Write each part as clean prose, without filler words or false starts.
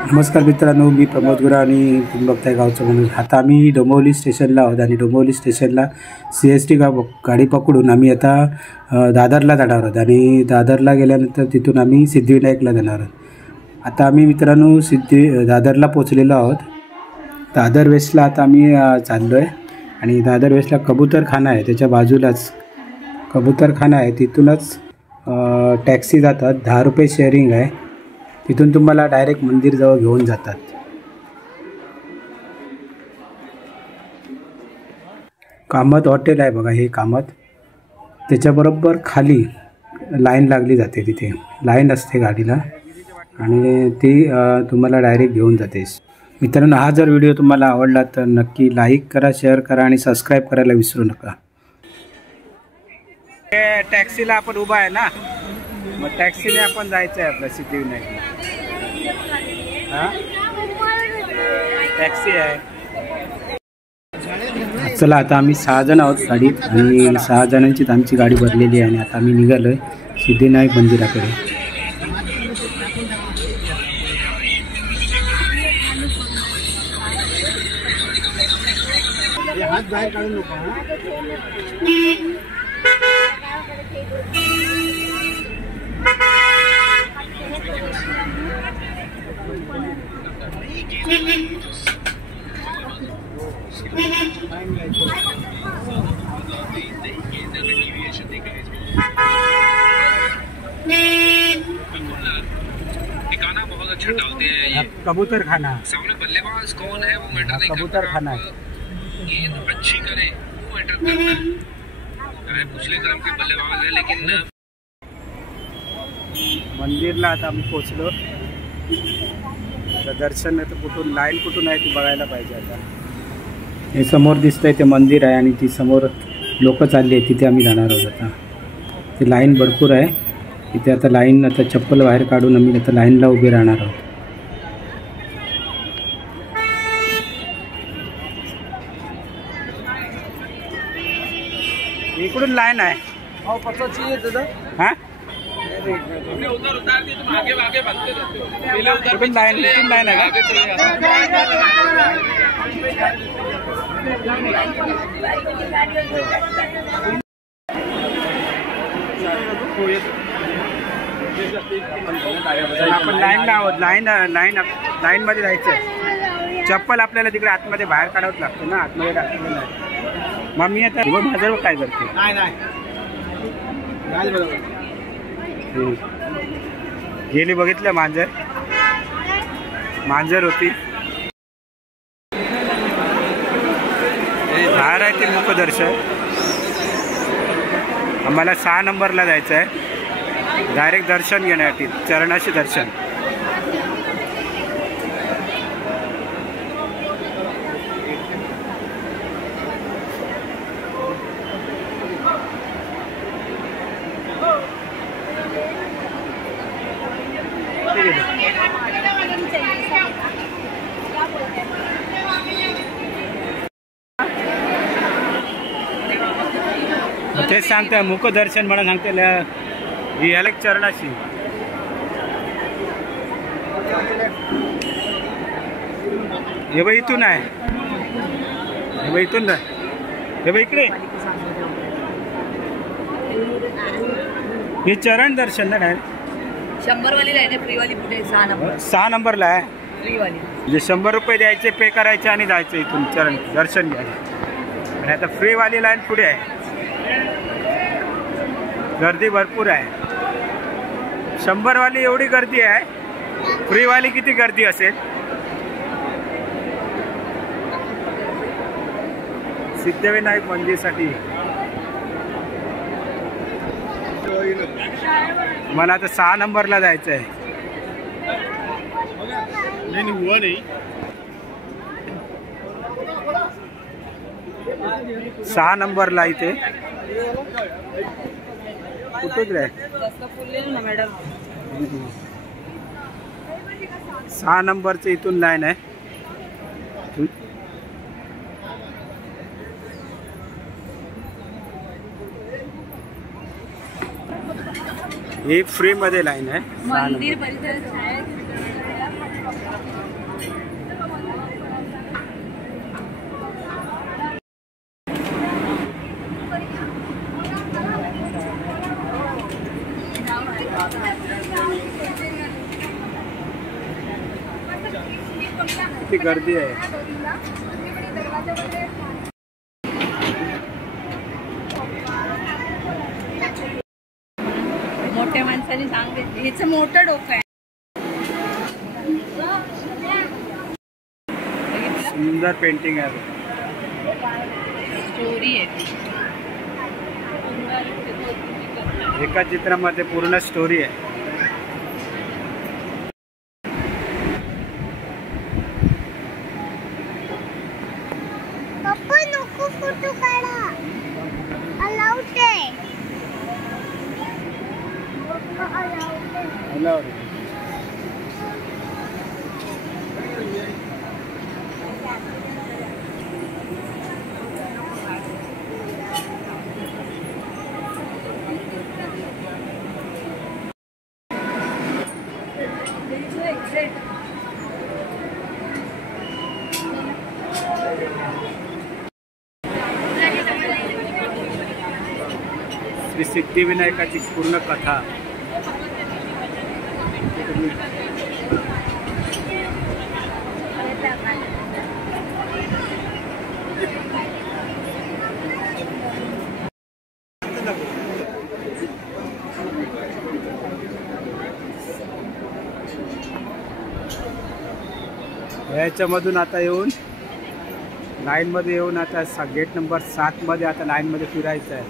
नमस्कार मित्रांनो, मी प्रमोद गुरा आणि तुम्ही बघताय गावचं म्हणून. आता आम्ही डोंबिवली स्टेशनला आहोत आणि डोंबिवली स्टेशनला CST गाडी पकडून आम्ही आता दादरला जाणार आहोत आणि दादरला गेल्यानंतर तिथून आम्ही सिद्धिविनायकला जाणार आहोत. आता आम्ही मित्रांनो दादरला पोचलेलो आहोत. दादर वेस्टला आता आम्ही चाललो आहे आणि दादर वेस्टला कबूतरखाना आहे, त्याच्या बाजूलाच कबूतरखाना आहे. तिथूनच टॅक्सी जातात, 10 रुपये शेअरिंग आहे. तिथून तुम्हाला डायरेक्ट मंदिरजवळ घेऊन जातात. कामत हॉटेल आहे बघा, हे कामत. त्याच्याबरोबर खाली लाईन लागली जाते, तिथे लाईन असते गाडीला आणि ती तुम्हाला डायरेक्ट घेऊन जाते. मित्रांनो, हा जर व्हिडिओ तुम्हाला आवडला तर नक्की लाईक करा, शेअर करा आणि सबस्क्राईब करायला विसरू नका. टॅक्सीला आपण उभा आहे ना, मग टॅक्सीने आपण जायचं आहे आपल्या सिद्धिविनायकला. टॅक्सी आहे. चला, आता आम्ही 6 जण आहोत गाडीत आणि 6 जणांचीच आमची गाडी भरलेली आहे आणि आता आम्ही निघालो आहे सिद्धिविनायक मंदिराकडे. हात बाहेर काढू नका. बहुत अच्छा डालते हैं. कबूतर खाना सामने बल्लेबाज कौन है वो मैटर नहीं. कबूतर खाना है. गेंद अच्छी करे वो मैटर करता है. पिछले क्रम के बल्लेबाज है लेकिन मंदिरला आता आम्ही पोचलो. आता दर्शन तर कुठून, लाईन कुठून आहे ती बघायला पाहिजे. आता हे समोर दिसतंय ते मंदिर आहे आणि ती समोर लोक चालली आहेत, तिथे आम्ही जाणार आहोत. आता ते लाईन भरपूर आहे तिथे. आता लाईन, आता चप्पल बाहेर काढून आम्ही आता लाईनला उभे राहणार आहोत. इकडून लाईन आहे. हां, उधर उतार दी तुम आगे आगे भागते रहते हो. इकडून लाईन आहे का? आपण लाईनला आहोत. लाईन मध्ये जायचं आहे. चप्पल आपल्याला तिकडे आतमध्ये बाहेर काढावंच लागतं ना, आतमध्ये टाकलं नाही. मग मी आता माझं काय करते, गेली बघितलं, मांजर होती. बाहेर आहे ते मुखदर्शन. आम्हाला 6 नंबरला जायचं आहे डायरेक्ट दर्शन घेण्यासाठी, चरणाशी दर्शन. तेच सांगते, मुखदर्शन म्हणून सांगते याला चरणाशी. हे बाई इथून आहे, हे बाई इथून, हे बाई इकडे. हे चरण दर्शन ना डायरेक्ट 100 वाली लाईन आहे, फ्री वाली पुढे 6 नंबरला आहे. फ्री वाली म्हणजे 100 रुपये द्यायचे, पे करायचे आणि जायचं इथून चरण दर्शन घ्यायचं. आणि आता फ्री वाली लाईन पुढे आहे. गर्दी भरपूर आहे. 100 वाली एवढी गर्दी आहे, फ्री वाली किती गर्दी असेल. सिद्धिविनायक मंदिरसाठी मला आता 6 नंबरला जायचं आहे. 6 नंबरला इथे कुठेच रे. 6 नंबरचं इथून लाईन आहे. ही फ्री मध्ये लाईन आहे. मंदिर परिसरात किती गर्दी आहे. मोठ्या माणसाने सांगितलं हिचं मोठं डोकं आहे. सुंदर पेंटिंग आहे. स्टोरी आहे. एका चित्रामध्ये पूर्ण स्टोरी आहे. पप्पा नको फोटो काढा. अलाउड आहे. अलाउड. श्री सिद्धिविनायकाची पूर्ण कथा. याच्यामधून आता येऊन लाईनमध्ये येऊन आता गेट नंबर 7 मध्ये आता लाईनमध्ये फिरायचं आहे.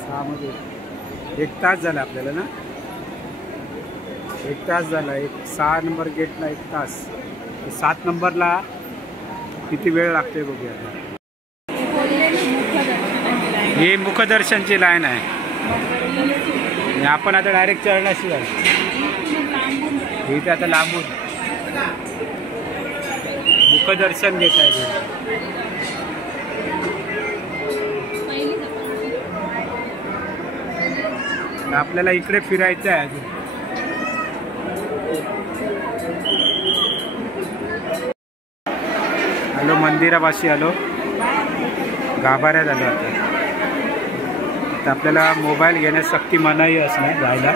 6 मध्ये 1 तास झाला आपल्याला ना. 1 तास झाला. 6 नंबर गेटला 1 तास. 7 नंबरला किती वेळ लागतोय बघूया. ही मुखदर्शनची लाईन आहे. आपण आता डायरेक्ट चढण्याची आहे. इथे आता लांबून मुखदर्शन घेत आहे. आपल्याला इकडे फिरायचं आहे अजून. आलो मंदिरापाशी आलो. गाभाऱ्यात आलो. आता आपल्याला मोबाईल घेण्यास सक्ती मनाई असणार जायला.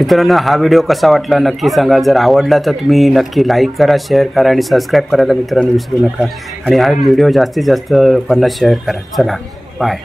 मित्रांनो, हा व्हिडिओ कसा वाटला नक्की सांगा. जर आवडला तर तुम्ही नक्की लाईक करा, शेअर करा आणि सबस्क्राईब करायला मित्रांनो विसरू नका. आणि हा व्हिडिओ जास्तीत जास्त लोकांना शेअर करा. चला बाय.